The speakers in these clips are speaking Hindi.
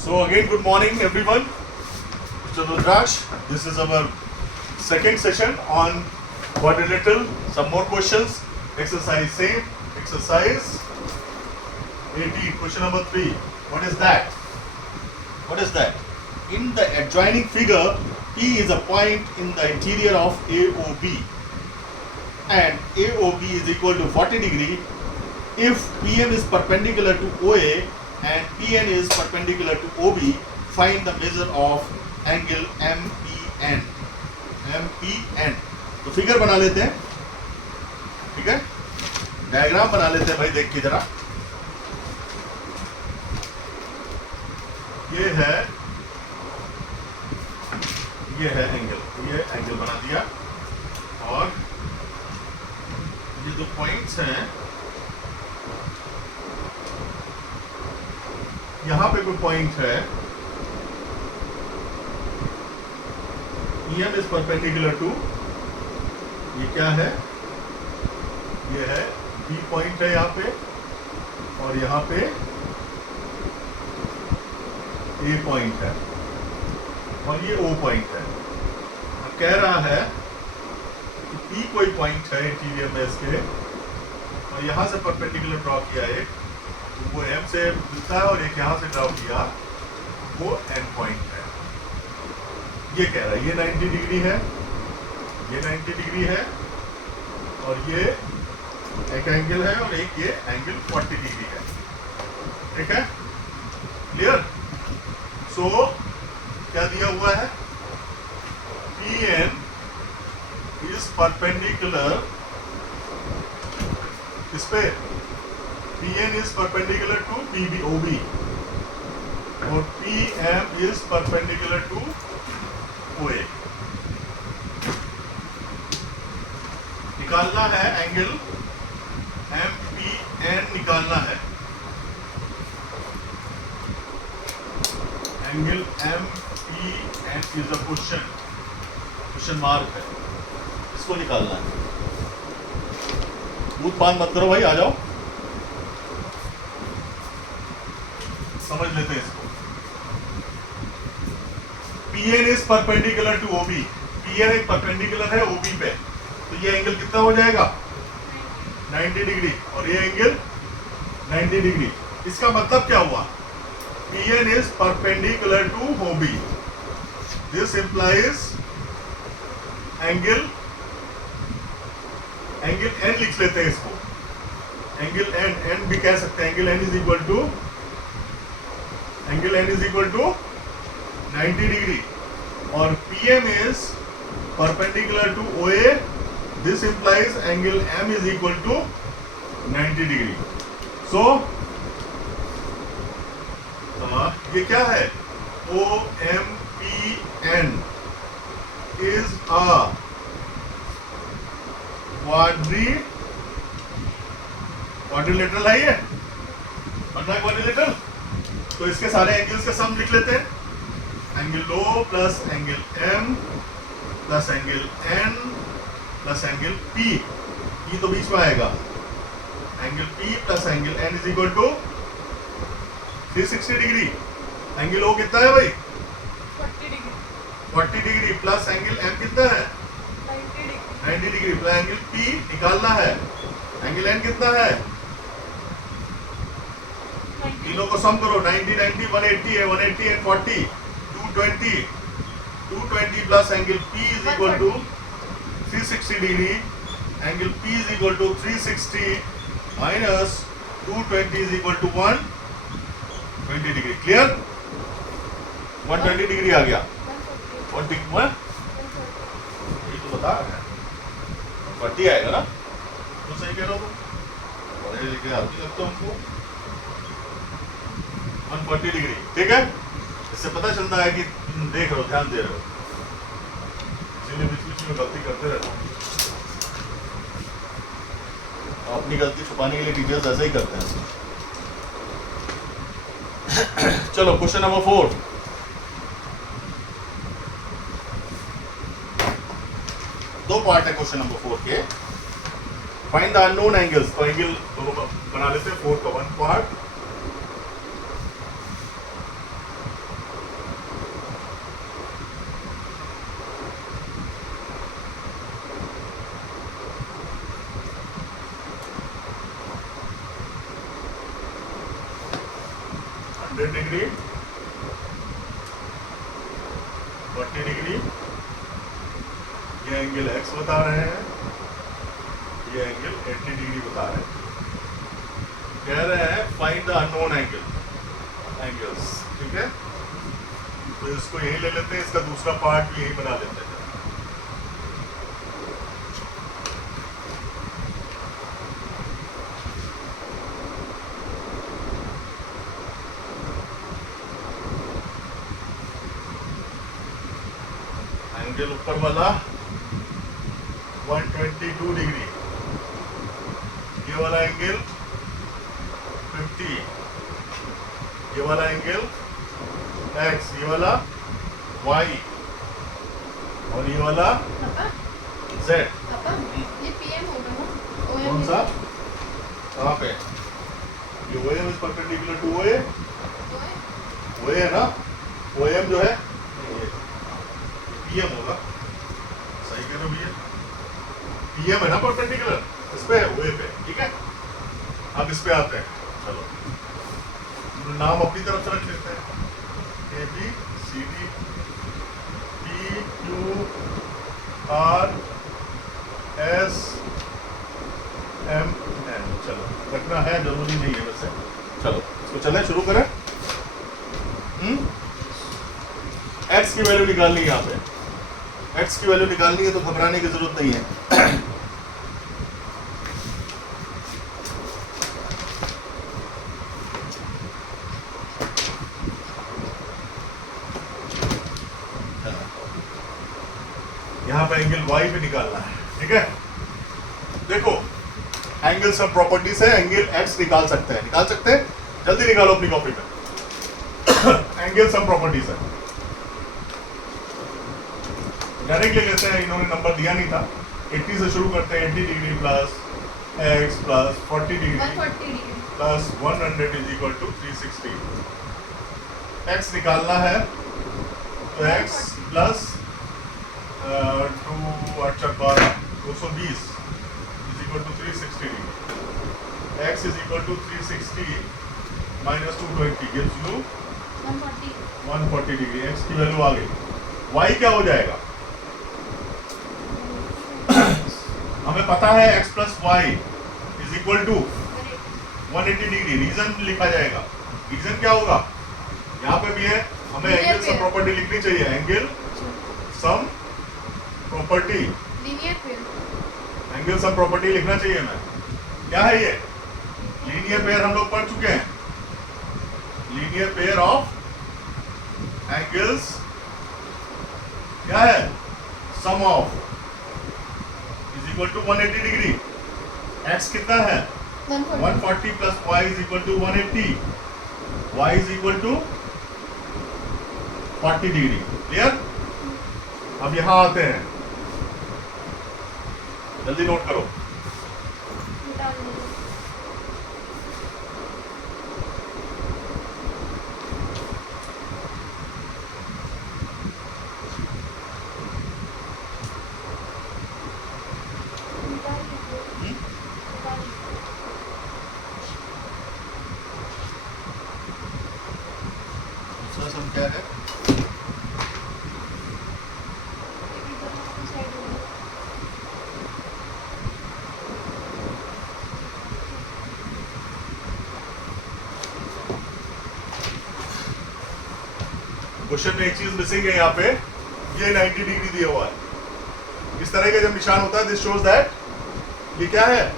So again, good morning everyone. Mr. Rudrash, this is our second session on quadrilateral. Some more questions. Exercise same. Exercise 18. Question number 3. What is that? What is that? In the adjoining figure, P is a point in the interior of AOB, and AOB is equal to 40 degree if PM is perpendicular to OA and PN is perpendicular to OB. Find the measure of angle MPN. MPN. तो फिगर बना लेते हैं, ठीक है, डायग्राम बना लेते हैं भाई, देख के जरा। ये है एंगल, ये एंगल बना दिया, और ये जो पॉइंट्स हैं, यहां पे कोई पॉइंट है, EM इज परपेंडिकुलर टू, ये क्या है, ये है B पॉइंट है यहाँ पे, और यहाँ पे A पॉइंट है, और ये O पॉइंट है। अब कह रहा है कि P कोई पॉइंट है इंटीरियर में इसके, और यहाँ से परपेंडिकुलर ड्रॉ किया एक, तो वो M से मिलता है, और एक यहाँ से ड्रॉ किया, वो N पॉइंट है। ये कह रहा है ये 90 डिग्री है, ये 90 डिग्री है, और ये एक एंगल है, और एक ये एंगल 40 डिग्री है। ठीक है, क्लियर? सो क्या दिया हुआ है, PN इज परपेंडिकुलर इस पे, PN is perpendicular to OB, और PM is perpendicular to OA। निकालना है एंगल MPN, निकालना है angle MPN is a question mark है, इसको निकालना है। भूत पान मत करो भाई, आ जाओ, समझ लेते हैं इसको। PN is perpendicular to OB, PN एक परपेंडिकुलर है OB पे, तो ये एंगल कितना हो जाएगा, 90 डिग्री, और ये एंगल 90 डिग्री। इसका मतलब क्या हुआ, PN is perpendicular to OB. This implies angle N लिख लेते हैं इसको, एंगल N भी कह सकते हैं, angle N is equal to 90 degree, और PM is perpendicular to OA. This implies angle M is equal to 90 degree. So ये क्या है, OMPN is a quadrilateral है, ये मतलब क्वाड्रिलेटरल। तो इसके सारे एंगल्स का सम लिख लेते हैं, angle O plus angle M plus angle N plus angle P, ये तो बीच में आएगा, angle P plus angle N is equal to 360 degree. Angle O कितना है भाई, 40 डिग्री, प्लस एंगल M कितना है, 90 डिग्री, प्लस एंगल P निकालना है, एंगल N कितना है, तीनों को सम करो, 90 90 180 है, 180 and 40 220 plus angle P is equal to 360 degree, angle P is equal to 360 minus 220 is equal to 120 degree. Clear? 120 degree आ गया, 120 ये तो बता रहा है, 40 आएगा ना, तो सही कह रहा हो, पढ़े लिखे आदमी लगता हमको, 140 डिग्री। ठीक है, इससे पता चलता है कि देख रहे हो, ध्यान दे रहे हो, इसीलिए बीच बीच में गलती करते रहता हूँ। अपनी गलती छुपाने के लिए टीचर्स ऐसा ही करते हैं। चलो क्वेश्चन नंबर 4। दो पार्ट है क्वेश्चन नंबर 4 के। फाइंड द अननोन एंगल्स, तो एंगल दोनों बना लेते हैं। 4 का 1 पार्ट डिग्री, 40 डिग्री। ये एंगल x बता रहे हैं, ये एंगल 80 डिग्री बता रहे हैं। कह रहे हैं फाइंड द अननोन एंगल्स, ठीक है। तो इसको यही ले लेते हैं, इसका दूसरा पार्ट भी यही बना लेते हैं। एंगल ऊपर वाला 122 डिग्री, ये वाला एंगल 50, ये वाला एंगल x, ये वाला y और ये वाला z। ये PM होगा ना? कौन सा? कहाँ पे? ये OM is perpendicular to OA, OA है ना? OM जो है ये PM होगा, सही कह रहे हो भैया? PM है ना परपेंडिकुलर, इस पे है OA पे, ठीक है। अब इस पे आते हैं, चलो नाम अपनी तरफ से रख लेते हैं, AB CD PQ R S M N। चलो रखना है, जरूरी नहीं है वैसे। चलो इसको चलें, शुरू करें। x की वैल्यू निकालनी है, यहाँ पे x की वैल्यू निकालनी है, तो घबराने की जरूरत नहीं है। यहाँ पे एंगल y पे निकालना है, ठीक है। देखो एंगल सब प्रॉपर्टी से एंगल x निकाल सकते हैं, जल्दी निकालो अपनी कॉपी पे। एंगल सब प्रॉपर्टी से डायरेक्टली लेते हैं, इन्होंने नंबर दिया नहीं था। 80 से शुरू करते हैं, 80 degree plus x plus 40 degree plus 100 is equal to 360। x निकालना है तो x plus 220 is equal to 360 degree. x is equal to 360 minus 220 gives you 140 degree. x की वैल्यू आ गई। y क्या हो जाएगा? हमें पता है x plus y is equal to 180 degree. Reason लिखा जाएगा। रीजन क्या होगा? यहाँ पे भी है, हमें एंगल सम प्रॉपर्टी लिखनी चाहिए। Angle sum property, angle sum property लिखना चाहिए हमें। क्या है ये? लीनियर पेयर हम लोग पढ़ चुके हैं। लीनियर पेयर ऑफ एंगल्स क्या है? Sum of is equal to 180 degree. x कितना है? 140 plus y is equal to 180। y is equal to 40 degree. Clear? अब यहां आते हैं, जल्दी नोट करो। दूसरा सम क्या है? क्वेश्चन में एक चीज मिसिंग है यहाँ पे, ये 90 डिग्री दिया हुआ है। इस तरह का जब निशान होता है, दिस शोज दैट ये क्या है?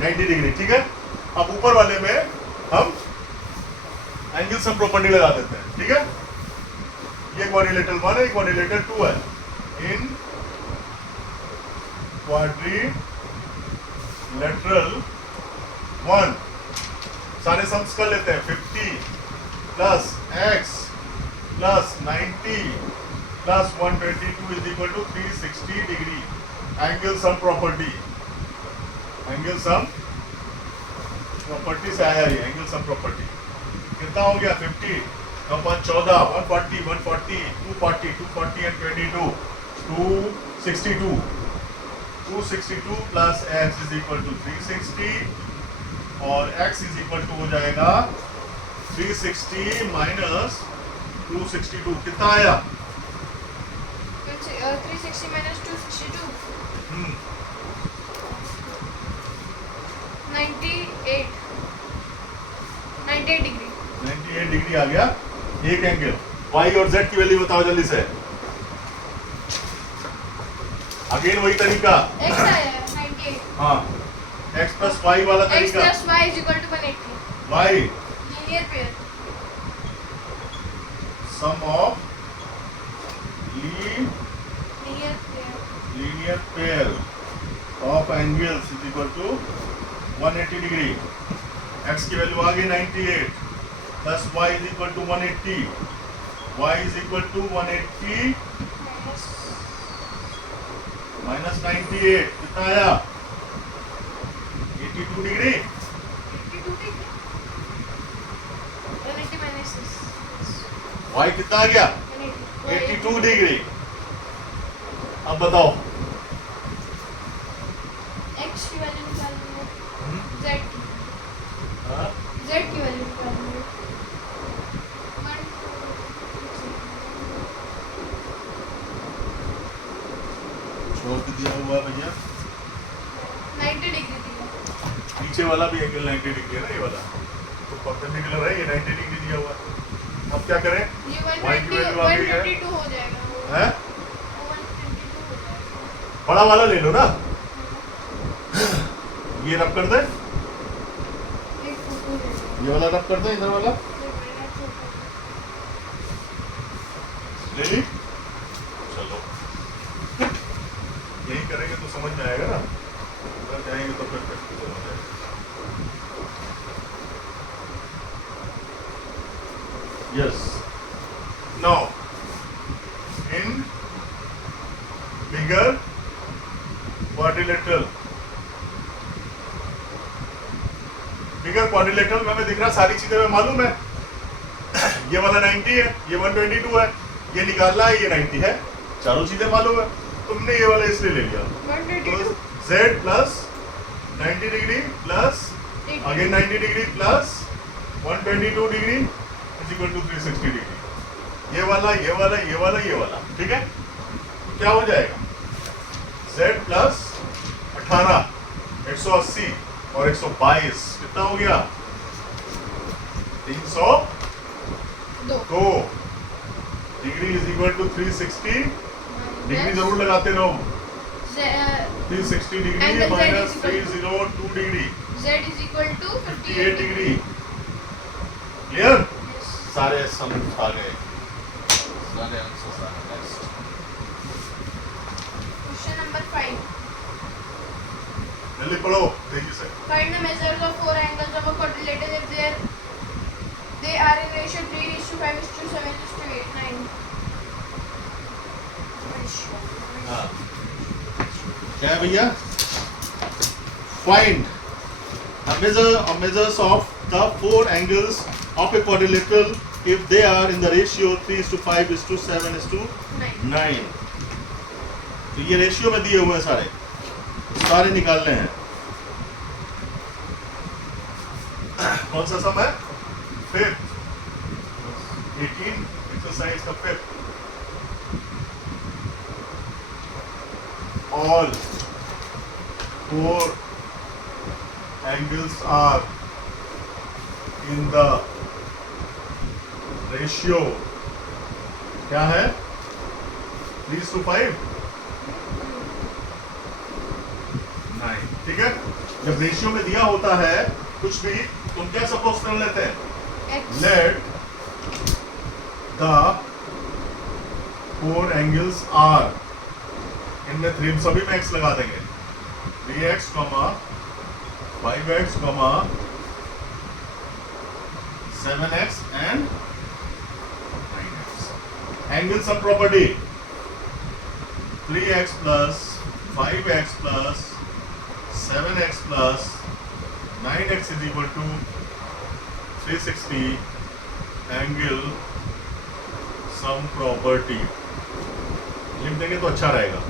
90 डिग्री, ठीक है। अब ऊपर वाले में हम एंगल सम प्रॉपर्टी लगा देते हैं, ठीक है। ये क्वाड्रिलेटरल 1 है, क्वाड्रिलेटरल 2 है। इन क्वाड्रिलेटरल 1 सारे सम्स कर लेते हैं। 50 plus x plus 90 plus 122 is equal to 360 degree. Angle sum property, angle sum property से आया ये एंगल सम प्रॉपर्टी। कितना हो गया? 50 14 140 140 240 240 and 22 262 plus x is equal to 360 और x इज इक्वल टू हो जाएगा 360 माइनस 262 कितना आया? 360 minus 262. 98. 98 degree. 98 डिग्री आ गया एक एंगल। y और z की वैल्यू बताओ जल्दी से। अगेन वही तरीका। X आया है 98. हाँ, x प्लस y वाला X तरीका। plus y is equal to 180. y Linear pair. sum of Linear pair. linear pair of angles is equal to 180 degree. x की वैल्यू आ गई 98 plus y is equal to 180। y is equal to 180 Minus minus 98 कितना आया? 82 degree. 82 degree. 180 minus this. y कितना आ गया? 180. 82 डिग्री। अब बताओ। X की वैल्यू निकालनी है. Z की. हाँ? Z की वैल्यू निकालनी है. 1 छोड़ के दिया हुआ है भैया। 90 डिग्री दिया. नीचे वाला भी एंगल 90 डिग्री है ना, ये वाला तो परपेंडिकुलर है, ये 90 डिग्री दिया हुआ है। अब क्या करें? ये Y की वैल्यू आ गई है। 122 हो जाएगा. हैं? 122 हो जाएगा. बड़ा वाला ले लो ना। ये रब कर दे, एक फोटो ले लो. ये वाला रब कर दे, इधर वाला ये मेरा फोटो. ले ली। चलो यही करेंगे तो समझ में आएगा ना, उधर जाएंगे तो फिर प्रैक्टिस हो जाएगा। Yes, now in figure quadrilateral, figure quadrilateral में हमें दिख रहा सारी चीजें हमें मालूम है। ये वाला 90 है, ये 122 है, ये निकालना है, ये 90 है, चारों चीजें मालूम है। तुमने ये वाला इसलिए ले लिया। तो 122. z प्लस 90 degree plus again 90 degree plus 122 degree is equal to 360 degree. ये वाला, ये वाला, ये वाला, ये वाला, ठीक है। तो क्या हो जाएगा? z प्लस 18 180 और 122 कितना हो गया? 302 degree is equal to 360 degree जरूर लगाते रहो। 360 degree Angle Z minus is equal 302 degree Z is equal to 58 degree. Clear? Yes. सारे सम आ गए, सारे आंसर्स आ गए। Next Question number 5. जल्दी पढ़ो तेजी से। Find the measures of four angles of a quadrilateral if they are in ratio 3:5:7:8 9. हाँ, क्या है भैया? Find measures of the four angles of a quadrilateral if they are in the ratio 3:5:7:9। 9. तो ये रेशियो में दिए हुए हैं सारे, सारे निकालने हैं। कौन सा सम है? फिफ्थ, 18 एक्सरसाइज का fifth. All four angles are in the ratio क्या है? 3:5 9, ठीक है। जब रेशियो में दिया होता है कुछ भी, तुम क्या सपोज कर लेते हैं? X. Let the four angles are, इनमें 3 सभी में x लगा देंगे। 3x, 5x, 7x and 9x. Angle sum property 3x plus 5x plus 7x plus 9x is equal to 360 angle sum property। लिख देंगे तो अच्छा रहेगा।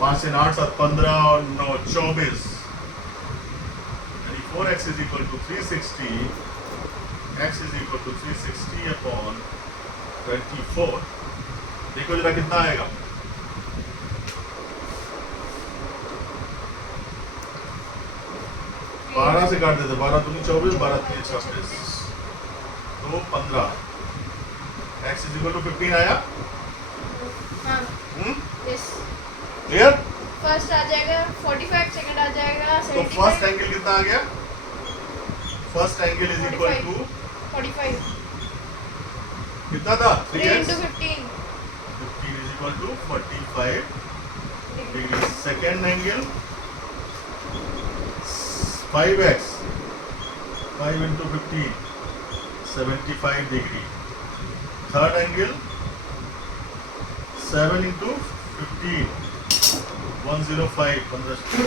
5 से 8 7 15 और 9 24 यानी 4x is equal to 360 x is equal to 360 upon 24. देखो जरा कितना आएगा। 12 से काट देते, 12 दूनी 24, 12 तीन 26, तो 15। x is equal to 15 आया। हाँ यस क्लियर? फर्स्ट आ जाएगा 45, सेकंड आ जाएगा तो 75, फर्स्ट एंगल कितना आ गया? First angle is equal to 45 कितना था? 3 3x into 15 15 is equal to 45 degree. Second angle 5x 5 into 15 75 degree. Third angle 7 into 15 105 15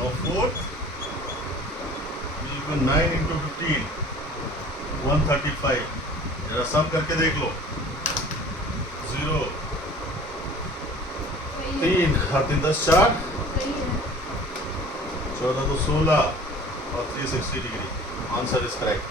और fourth is equal 9 into 15 135. जरा सम करके देख लो। 0 3 3 10 4 सही है 14 तो 16 और 360 degree. Answer is correct.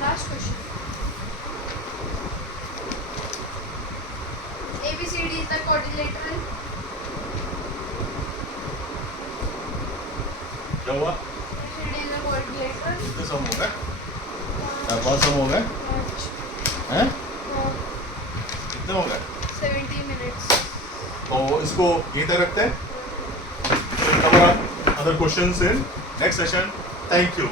Last question. ABCD is the quadrilateral. क्या हुआ? ABCD is the quadrilateral. कितने सम हो गए? 4-5 सम हो गए हैं? कितने हो गए? 70 minutes. तो इसको यहीं तक रखते हैं। Cover up other questions in next session. Thank you.